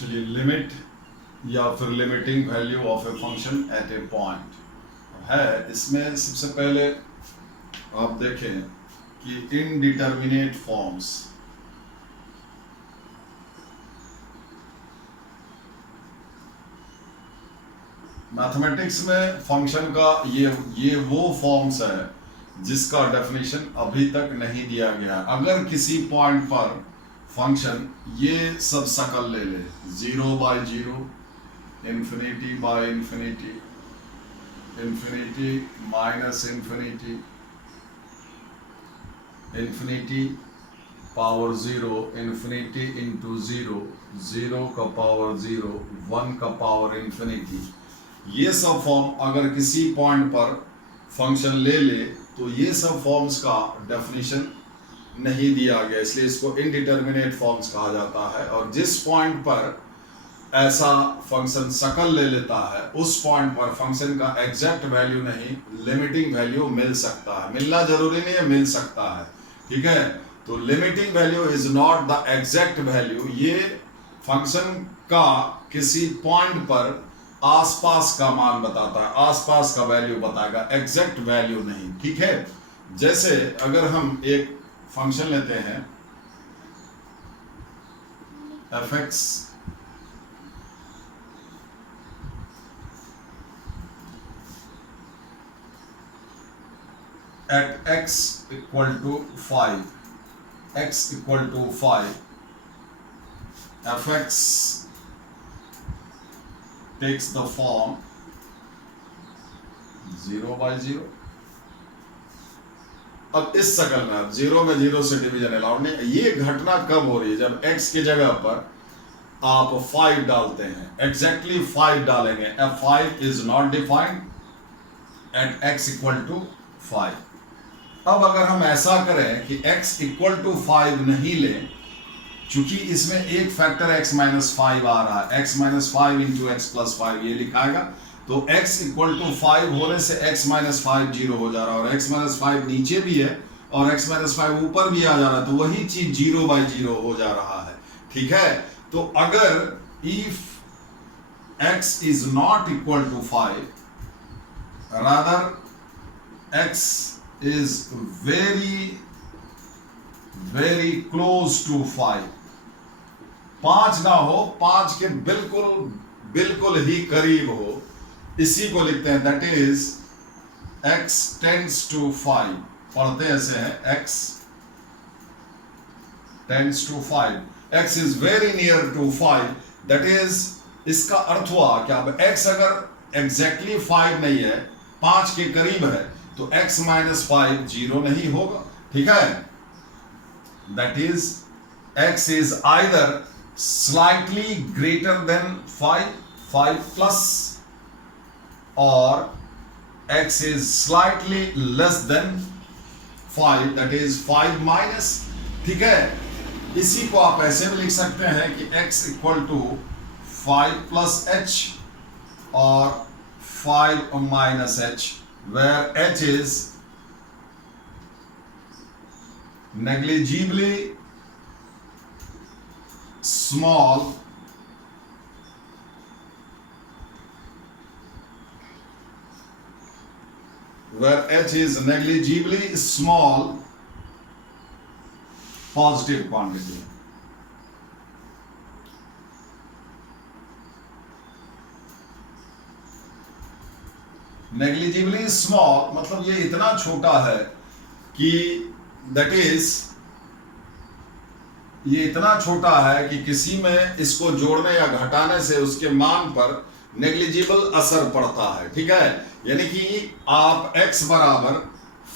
चलिए लिमिट या फिर limiting value of a function at A point है। इसमें सबसे पहले आप देखें कि इनडिटरमिनेट फॉर्म्स, मैथमेटिक्स में फंक्शन का ये वो फॉर्म्स है जिसका डेफिनेशन अभी तक नहीं दिया गया। अगर किसी पॉइंट पर फंक्शन ये सब शकल ले ले, 0/0, infinity by infinity, infinity minus infinity, infinity power 0, infinity into 0, 0 का पावर 0, 1 का पावर इन्फिनिटी, ये सब फॉर्म अगर किसी पॉइंट पर फंक्शन ले ले तो ये सब फॉर्म्स का डेफिनेशन नहीं दिया गया, इसलिए इसको इनडिटरमिनेट फॉर्म्स कहा जाता है। और जिस पॉइंट पर ऐसा फंक्शन शकल ले लेता है उस पॉइंट पर फंक्शन का एग्जैक्ट वैल्यू नहीं, लिमिटिंग वैल्यू मिल सकता है। मिलना जरूरी नहीं है, मिल सकता है, ठीक है। तो limiting value is not the exact value, ये फंक्शन का किसी पॉइंट पर आसपास का मान बताता है, आसपास का वैल्यू बताएगा, एग्जैक्ट वैल्यू नहीं, ठीक है। जैसे अगर हम एक फंक्शन लेते हैं fx at x equal to 5, x equal to 5, fx takes the form 0/0। अब इस शकल में अब 0 में 0 से डिवीजन अलाउड नहीं। ये घटना कब हो रही है? जब x की जगह पर आप 5 डालते हैं, एग्जैक्टली 5 डालेंगे। f5 is not defined at x equal to 5। अब अगर हम ऐसा करें कि x इक्वल टू 5 नहीं लें, चूंकि इसमें एक फैक्टर x माइनस 5 आ रहा है, x minus 5 into x plus 5 ये लिखाएगा, तो x इक्वल टू 5 होने से x माइनस 5 0 हो जा रहा है, और x माइनस 5 नीचे भी है और x माइनस 5 ऊपर भी आ जा रहा है, तो वही चीज 0/0 हो जा रहा है, ठीक है। तो अगर if x is not equal to 5, rather x is very close to 5, 5 ना हो, 5 के बिल्कुल ही करीब हो, इसी को लिखते हैं that is x tends to 5। पढ़ते ऐसे हैं x tends to 5, x is very near to 5, that is इसका अर्थ हुआ कि अब x अगर एग्जैक्टली 5 नहीं है, 5 के करीब है, तो x माइनस 5 0 नहीं होगा, ठीक है। That is x is either slightly greater than 5 plus, or x is slightly less than 5, that is 5 minus, ठीक है। इसी को आप ऐसे भी लिख सकते हैं कि x equal to 5 plus h और 5 minus h, where h is negligibly small where h is negligibly small positive quantity। negligibly small मतलब ये इतना छोटा है कि that is ये इतना छोटा है कि किसी में इसको जोड़ने या घटाने से उसके मान पर नेग्लिजिबल असर पड़ता है, ठीक है। यानी कि आप x बराबर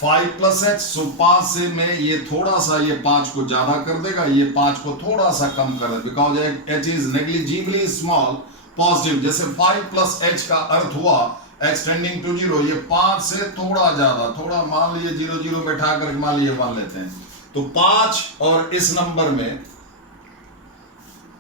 5 प्लस h, सो 5 से में ये थोड़ा सा, ये 5 को ज्यादा कर देगा, ये 5 को थोड़ा सा कम कर देगा, because h is negligibly small positive. जैसे 5 प्लस h का अर्थ हुआ x टेंडिंग टू 0, ये 5 से थोड़ा ज्यादा, थोड़ा मान लीजिए 0 0 बैठा कर मान लीजिए 1 लेते हैं, तो 5 और इस नंबर में,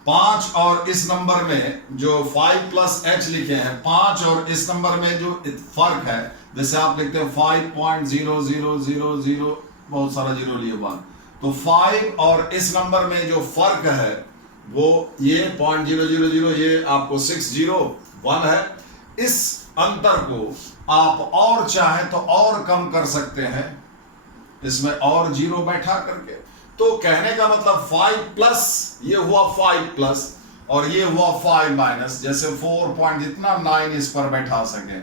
5 और इस नंबर में जो 5 प्लस h लिखे हैं, 5 और इस नंबर में जो फर्क है, जैसे आप लिखते हैं 5.0000, बहुत सारा जीरो लिए बाद, तो 5 और इस नंबर में जो फर्क है वो ये 0.000 ये आपको 601 है। इस अंतर को आप और चाहें तो और कम कर सकते हैं, इसमें और जीरो बैठा करके। तो कहने का मतलब 5 प्लस ये हुआ 5 प्लस और ये हुआ 5 माइनस, जैसे 4 पॉइंट जितना 9 इस पर बैठा सके।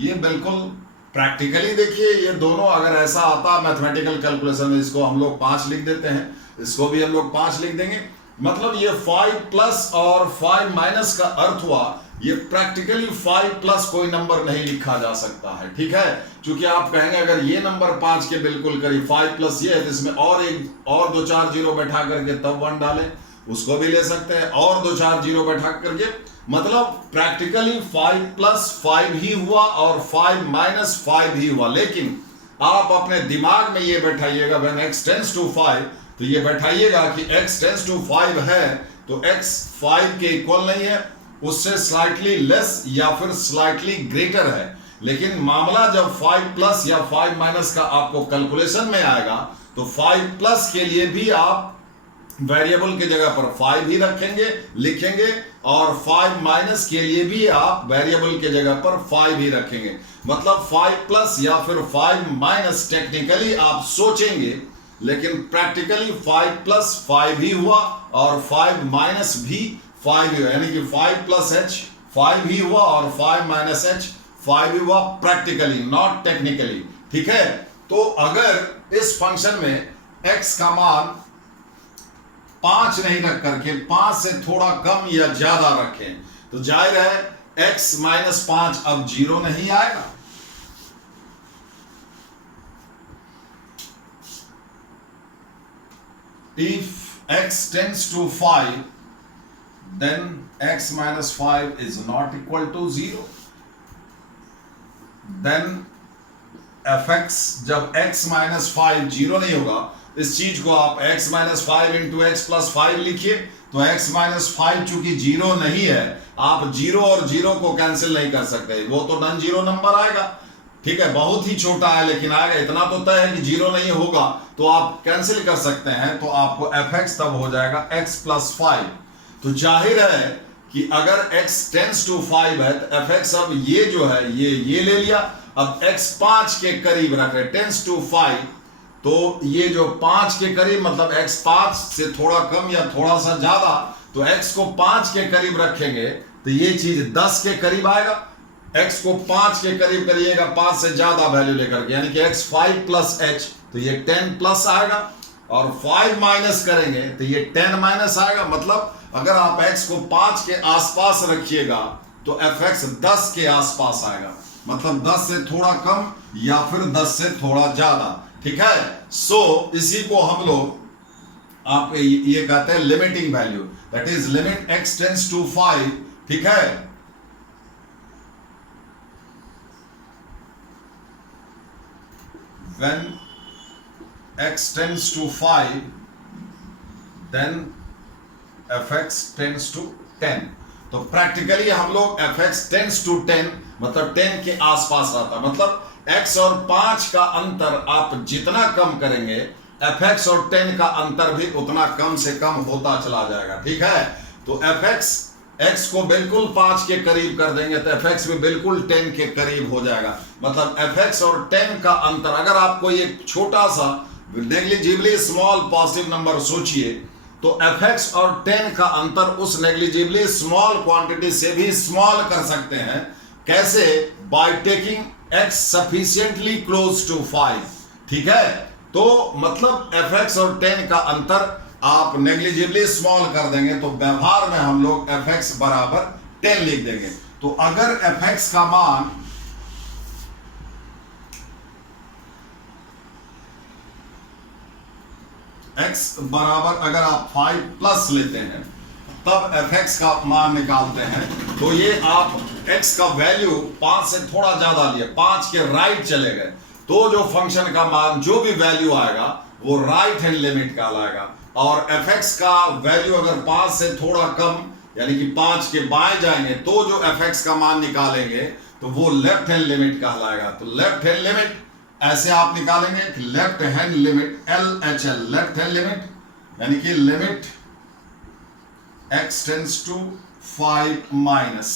ये बिल्कुल प्रैक्टिकली देखिए, ये दोनों अगर ऐसा आता मैथमेटिकल कैलकुलेशन में, इसको हम लोग 5 लिख देते हैं, इसको भी हम लोग 5 लिख देंगे। मतलब ये 5 प्लस और 5 माइनस का अर्थ हुआ ये प्रैक्टिकली 5 प्लस कोई नंबर नहीं लिखा जा सकता है, ठीक है। क्योंकि आप कहेंगे अगर ये नंबर 5 के बिल्कुल करीब 5 प्लस ये है तो इसमें और 2-4 जीरो बैठा करके तब 1 डालें, उसको भी ले सकते हैं, और 2-4 जीरो बैठा करके। मतलब प्रैक्टिकली 5 प्लस 5 ही हुआ और 5 माइनस 5 ही हुआ। लेकिन आप अपने दिमाग में ये बैठाइएगा व्हेन x टेंड्स टू 5, तो ये बैठाइएगा कि x टेंड्स टू 5 है तो x 5 के इक्वल नहीं है, उससे स्लाइटली लेस या फिर स्लाइटली ग्रेटर है। लेकिन मामला जब 5 प्लस या 5 माइनस का आपको कैलकुलेशन में आएगा तो 5 प्लस के लिए भी आप वेरिएबल की जगह पर 5 ही रखेंगे लिखेंगे, और 5 माइनस के लिए भी आप वेरिएबल की जगह पर 5 ही रखेंगे। मतलब 5 प्लस या फिर 5 माइनस टेक्निकली आप सोचेंगे, लेकिन प्रैक्टिकली 5 प्लस 5 ही हुआ और 5 माइनस भी 5 ही हुआ, यानी कि 5 प्लस h 5 ही हुआ और 5 माइनस h 5 ही हुआ, प्रैक्टिकली नॉट टेक्निकली, ठीक है। तो अगर इस फंक्शन में x का मान 5 नहीं रख करके 5 से थोड़ा कम या ज्यादा रखें तो जाहिर है x माइनस 5 अब 0 नहीं आएगा। If x tends to 5 then x minus 5 is not equal to 0. Then fx जब x minus 5 0 नहीं होगा, इस चीज को आप x minus 5 into x plus 5 लिखिए, तो x minus 5 चूंकि 0 नहीं है, आप 0 और 0 को कैंसिल नहीं कर सकते, वो तो नॉन जीरो नंबर आएगा, ठीक है, बहुत ही छोटा है लेकिन आएगा। इतना तो तय है कि 0 नहीं होगा तो आप कैंसिल कर सकते हैं, तो आपको fx तब हो जाएगा x plus 5। तो जाहिर है कि अगर x टेंड्स टू 5 है तो fx अब ये जो है ये ले लिया, अब x 5 के करीब रख रहे, टेंड्स टू 5, तो ये जो 5 के करीब मतलब x 5 से थोड़ा कम या थोड़ा सा ज्यादा, तो x को 5 के करीब रखेंगे तो ये चीज 10 के करीब आएगा। x को 5 के करीब करिएगा 5 से ज्यादा वैल्यू लेकर के, यानी कि x 5 प्लस h तो ये 10 प्लस आएगा, और 5 माइनस करेंगे तो ये 10 माइनस आएगा। मतलब अगर आप x को 5 के आसपास रखिएगा तो fx 10 के आसपास आएगा, मतलब 10 से थोड़ा कम या फिर 10 से थोड़ा ज्यादा, ठीक है। सो इसी को हम लोग आप ये कहते हैं limiting value, that is limit x tends to 5, ठीक है। When x tends to 5 then fx tends to 10। तो प्रैक्टिकली हम लोग fx tends to 10 मतलब 10 के आसपास रहता, मतलब x और 5 का अंतर आप जितना कम करेंगे fx और 10 का अंतर भी उतना कम से कम होता चला जाएगा, ठीक है। तो fx x को बिल्कुल 5 के करीब कर देंगे तो fx भी बिल्कुल 10 के करीब हो जाएगा। मतलब fx और 10 का अंतर, अगर आपको ये छोटा सा नेग्लिजिबली स्मॉल पॉजिटिव नंबर सोचिए तो fx और 10 का अंतर उस नेग्लिजिबली स्मॉल क्वांटिटी से भी स्मॉल कर सकते हैं। कैसे? By taking x sufficiently close to 5, ठीक है। तो मतलब fx और 10 का अंतर आप नेग्लिजिबली स्मॉल कर देंगे तो व्यवहार में हम लोग fx बराबर 10 लिख देंगे। तो अगर fx का मान x बराबर अगर आप 5 प्लस लेते हैं तब fx का मान निकालते हैं, तो ये आप x का वैल्यू 5 से थोड़ा ज्यादा लिए, 5 के राइट चले गए, तो जो फंक्शन का मान जो भी वैल्यू आएगा वो राइट हैंड लिमिट कहलाएगा। और fx का वैल्यू अगर 5 से थोड़ा कम यानी कि 5 के बाएं जाएंगे तो जो fx का मान निकालेंगे तो वो लेफ्ट हैंड लिमिट कहलाएगा। तो लेफ्ट हैंड लिमिट ऐसे आप निकालेंगे कि left hand limit LHL, left hand limit यानी कि limit x tends to 5 minus,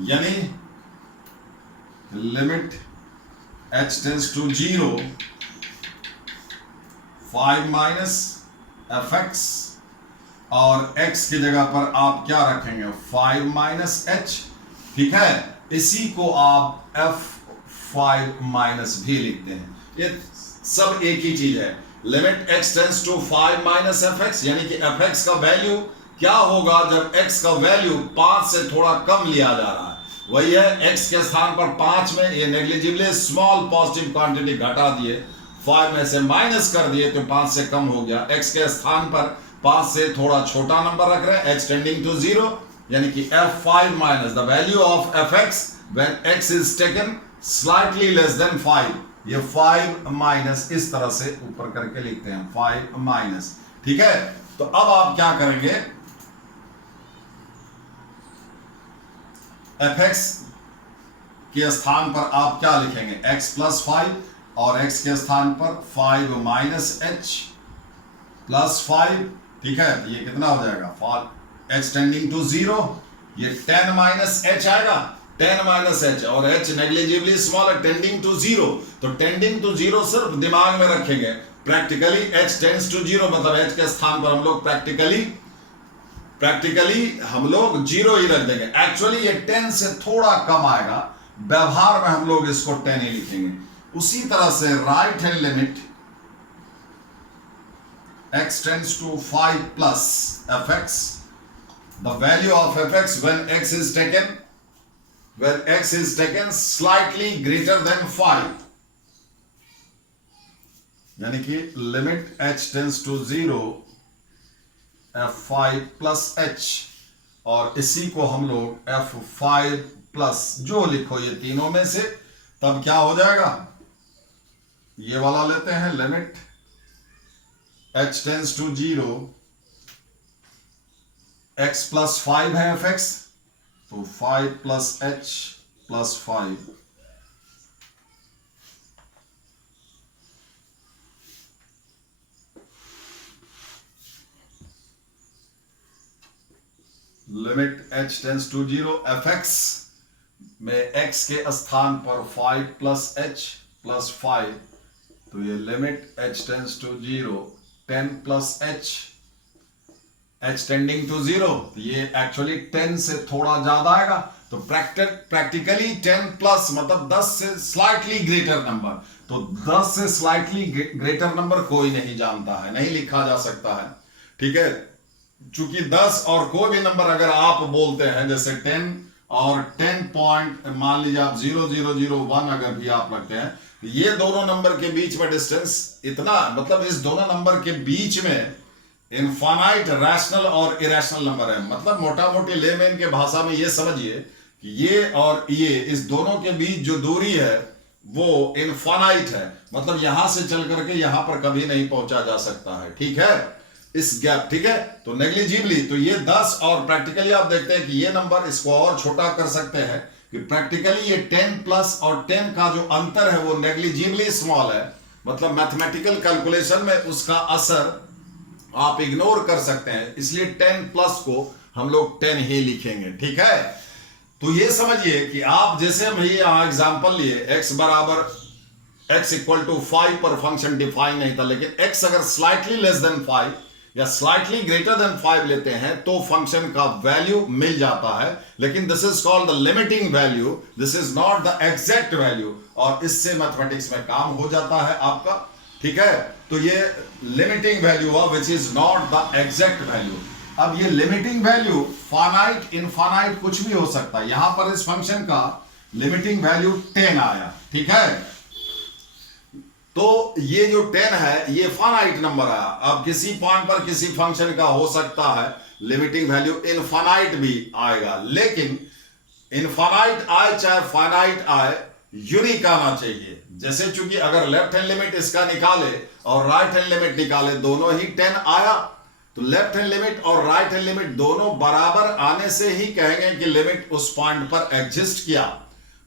यानी limit h tends to 0 5 minus fx, और x की जगह पर आप क्या रखेंगे 5 माइनस h, ठीक है। इसी को आप f5 माइनस भी लिखते हैं, ये सब एक ही चीज है। Limit x tends to 5 minus fx, यानी कि fx का वैल्यू क्या होगा जब x का वैल्यू 5 से थोड़ा कम लिया जा रहा है। वही है, x के स्थान पर 5 में ये नेग्लिजिबली स्मॉल पॉजिटिव क्वांटिटी घटा दिए, 5 में से माइनस कर दिए तो 5 से कम हो गया। x के स्थान पर 5 से थोड़ा छोटा नंबर रख रहे हैं, x टेंडिंग टू 0, यानी कि f5 minus the value of fx when x is taken slightly less then 5, ये 5 माइनस इस तरह से ऊपर करके लिखते हैं 5 माइनस, ठीक है। तो अब आप क्या करेंगे, fx के स्थान पर आप क्या लिखेंगे x प्लस 5, और x के स्थान पर 5 माइनस h प्लस 5, ठीक है। तो ये कितना हो जाएगा h टेंडिंग टू 0, ये 10 माइनस h आएगा, 10 माइनस h, और h नेग्लिजिबली स्मॉल है, टेंडिंग टू 0, तो टेंडिंग टू 0 सिर्फ दिमाग में रखेंगे। प्रैक्टिकली h टेंड्स टू 0 मतलब h के स्थान पर हम लोग प्रैक्टिकली हम लोग 0 ही रख देंगे। एक्चुअली ये 10 से थोड़ा कम आएगा, व्यवहार में हम लोग इसको 10 ही लिखेंगे। उसी तरह से right hand limit x tends to 5 plus fx, the value of fx when x is taken slightly greater than 5, यानी कि limit h tends to 0 f5 plus h, और इसी को हम लोग f5 प्लस जो लिखो ये तीनों में से, तब क्या हो जाएगा, ये वाला लेते हैं limit h tends to 0, x plus 5 है fx, तो 5 plus h plus 5, limit h tends to 0, fx में x के स्थान पर 5 प्लस h प्लस 5, तो ये limit h tends to 0 10 plus h tending to 0, तो ये एक्चुअली 10 से थोड़ा ज्यादा आएगा, तो प्रैक्टिकली 10 प्लस मतलब 10 से स्लाइटली ग्रेटर नंबर, तो 10 से स्लाइटली ग्रेटर नंबर कोई नहीं जानता है, नहीं लिखा जा सकता है, ठीक है। चूंकि 10 और कोई भी नंबर अगर आप बोलते हैं, जैसे 10 और 10 पॉइंट, मान लीजिए आप 0001 अगर भी आप रखते हैं, ये दोनों नंबर के बीच में डिस्टेंस इतना, मतलब इस दोनों नंबर के बीच में इनफाइनाइट रैशनल और इरेशनल नंबर है। मतलब मोटा मोटी लेमैन के भाषा में ये समझिए कि ये और ये इस दोनों के बीच जो दूरी है वो इनफाइनाइट है, मतलब यहां से चल करके यहां पर कभी नहीं पहुंचा जा सकता है, ठीक है, इस गैप, ठीक है। तो नेग्लिजिबली, तो ये 10 और प्रैक्टिकली आप देखते हैं कि ये नंबर, इसको और छोटा कर सकते हैं कि प्रैक्टिकली ये 10 प्लस और 10 का जो अंतर है वो नेग्लिजिबली स्मॉल है, मतलब मैथमेटिकल कैलकुलेशन में उसका असर आप इग्नोर कर सकते हैं, इसलिए 10 प्लस को हम लोग 10 ही लिखेंगे, ठीक है। तो ये समझिए कि आप जैसे भाई यहां एग्जांपल लिए x बराबर x इक्वल टू 5 पर फंक्शन डिफाइन नहीं था, लेकिन x अगर स्लाइटली लेस देन 5 या स्लाइटली ग्रेटर देन 5 लेते हैं तो फंक्शन का वैल्यू मिल जाता है, लेकिन this is called the limiting value, this is not the exact value, और इससे मैथमेटिक्स में काम हो जाता है आपका, ठीक है। तो ये लिमिटिंग वैल्यू हुआ which is not the exact value. अब ये लिमिटिंग वैल्यू फाइनाइट इनफाइनाइट कुछ भी हो सकता है, यहां पर इस फंक्शन का लिमिटिंग वैल्यू 10 आया, ठीक है। तो ये जो 10 है ये फाइनाइट नंबर आया। अब किसी पॉइंट पर किसी फंक्शन का हो सकता है लिमिटिंग वैल्यू इनफाइनाइट भी आएगा, लेकिन इनफाइनाइट आए चाहे फाइनाइट आए यूनिक आना चाहिए। जैसे चूंकि अगर लेफ्ट हैंड लिमिट इसका निकाले और राइट हैंड लिमिट निकाले, दोनों ही 10 आया, तो लेफ्ट हैंड लिमिट और राइट हैंड लिमिट दोनों बराबर आने से ही कहेंगे कि लिमिट उस पॉइंट पर एग्जिस्ट किया,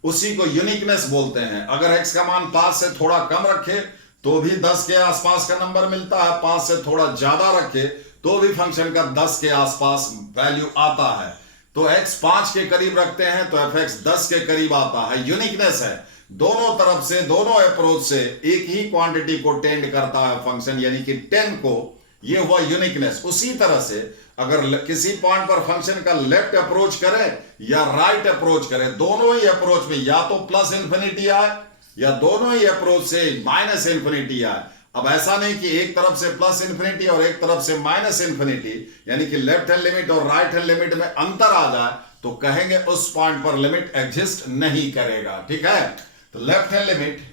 उसी को यूनिकनेस बोलते हैं। अगर x का मान 5 से थोड़ा कम रखे तो भी 10 के आसपास का नंबर मिलता है, 5 से थोड़ा ज्यादा रखे तो भी फंक्शन का 10 के आसपास वैल्यू आता है। तो x 5 के करीब रखते हैं तो fx 10 के करीब आता है। यूनिकनेस है, दोनों तरफ से, दोनों अप्रोच से एक ही क्वांटिटी को टेंड करता है फंक्शन, यानी कि 10 को। ये हुआ यूनिकनेस। उसी तरह से अगर किसी पॉइंट पर फंक्शन का लेफ्ट अप्रोच करे या राइट अप्रोच करे, दोनों ही अप्रोच में या तो प्लस इंफिनिटी आए या दोनों ही अप्रोच से माइनस इंफिनिटी आए। अब ऐसा नहीं कि एक तरफ से प्लस इंफिनिटी और एक तरफ से माइनस इंफिनिटी, यानी कि लेफ्ट हैंड लिमिट और राइट हैंड लिमिट में अंतर आ जाए तो कहेंगे उस पॉइंट पर लिमिट एग्जिस्ट नहीं करेगा। ठीक है, तो left hand limit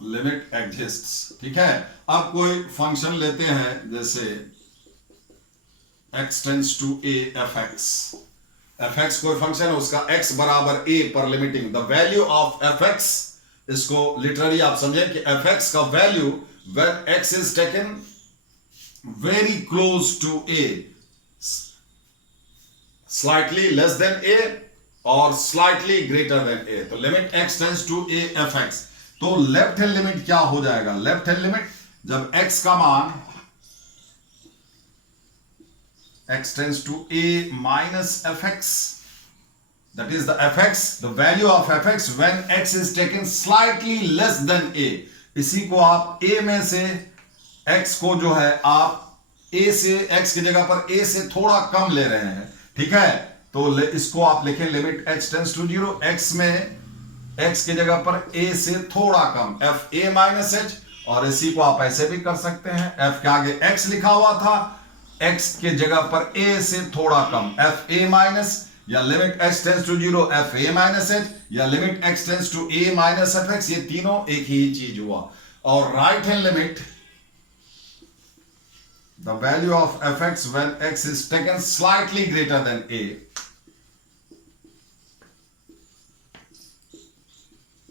limit exists. ठीक है, अब कोई फंक्शन लेते हैं जैसे x tends to a fx। fx कोई फंक्शन है, उसका x बराबर a पर limiting the value of fx। इसको लिटरली आप समझें कि fx का value when x is taken very close to a, slightly less than a और स्लाइटली ग्रेटर देन a, तो limit x tends to a fx। तो left hand limit क्या हो जाएगा? लेफ्ट हैंड लिमिट जब x का मान x tends to a minus fx, that is the fx, the value of fx when x is taken slightly less than a। इसी को आप a में से x को जो है आप a से, x की जगह पर a से थोड़ा कम ले रहे हैं। ठीक है, तो इसको आप लिखें limit h tends to 0, x में x की जगह पर a से थोड़ा कम f a माइनस h, और इसी को आप ऐसे भी कर सकते हैं, f के आगे x लिखा हुआ था, x के जगह पर a से थोड़ा कम f a माइनस, या limit h tends to 0 f a minus h, या limit x tends to a minus f x। ये तीनों एक ही चीज हुआ। और right hand limit the value of fx when x is taken slightly greater than a,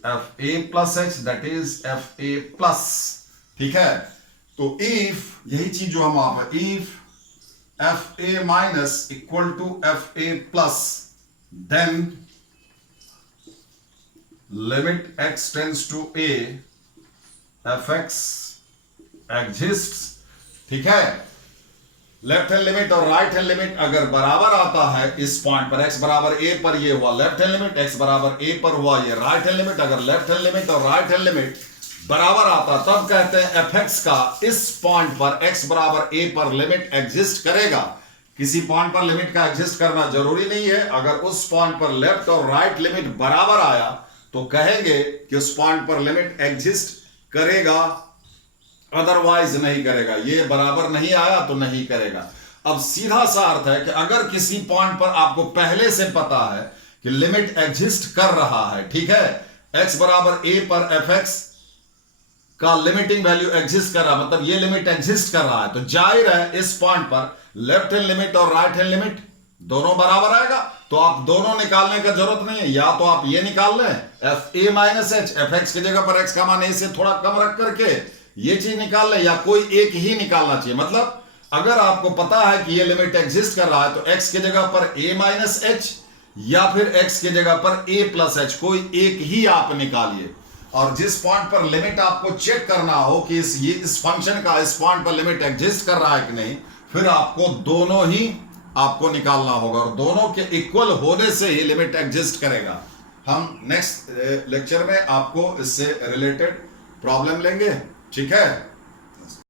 f a plus h, that is f a plus। ठीक है, तो if, यही चीज जो हम आप if f a minus equal to f a plus, then limit x tends to a fx exists। ठीक है, लेफ्ट हैंड लिमिट और राइट हैंड लिमिट अगर बराबर आता है इस पॉइंट पर, x बराबर a पर ये हुआ लेफ्ट हैंड लिमिट, x बराबर a पर हुआ ये राइट हैंड लिमिट। अगर लेफ्ट हैंड लिमिट और राइट हैंड लिमिट बराबर आता तब कहते हैं fx का इस पॉइंट पर x बराबर a पर लिमिट एग्जिस्ट करेगा। किसी पॉइंट पर लिमिट का एग्जिस्ट करना जरूरी नहीं है, अगर उस पॉइंट पर लेफ्ट और राइट लिमिट बराबर आया तो कहेंगे कि उस पॉइंट पर लिमिट एग्जिस्ट करेगा, अदरवाइज नहीं करेगा। ये बराबर नहीं आया तो नहीं करेगा। अब सीधा सा अर्थ है कि अगर किसी पॉइंट पर आपको पहले से पता है कि लिमिट एग्जिस्ट कर रहा है, ठीक है, x बराबर a पर fx का लिमिटिंग वैल्यू एग्जिस्ट कर रहा है, मतलब ये लिमिट एग्जिस्ट कर रहा है, तो जाहिर है इस पॉइंट पर लेफ्ट हैंड लिमिट और राइट हैंड लिमिट दोनों बराबर आएगा। तो आप दोनों निकालने का जरूरत नहीं है, या तो आप ये निकाल लें f a minus h, fx की जगह पर x का मान a से थोड़ा कम रख करके ये चीज निकाल ले, या कोई एक ही निकालना चाहिए। मतलब अगर आपको पता है कि ये लिमिट एग्जिस्ट कर रहा है तो x की जगह पर a माइनस h या फिर x की जगह पर a प्लस h, कोई एक ही आप निकालिए। और जिस पॉइंट पर लिमिट आपको चेक करना हो कि इस फंक्शन का इस पॉइंट पर लिमिट एग्जिस्ट कर रहा है कि नहीं, फिर आपको दोनों ही आपको निकालना होगा, और दोनों के इक्वल होने से ही लिमिट एग्जिस्ट करेगा। हम नेक्स्ट लेक्चर में आपको इससे रिलेटेड प्रॉब्लम लेंगे। ठीक है।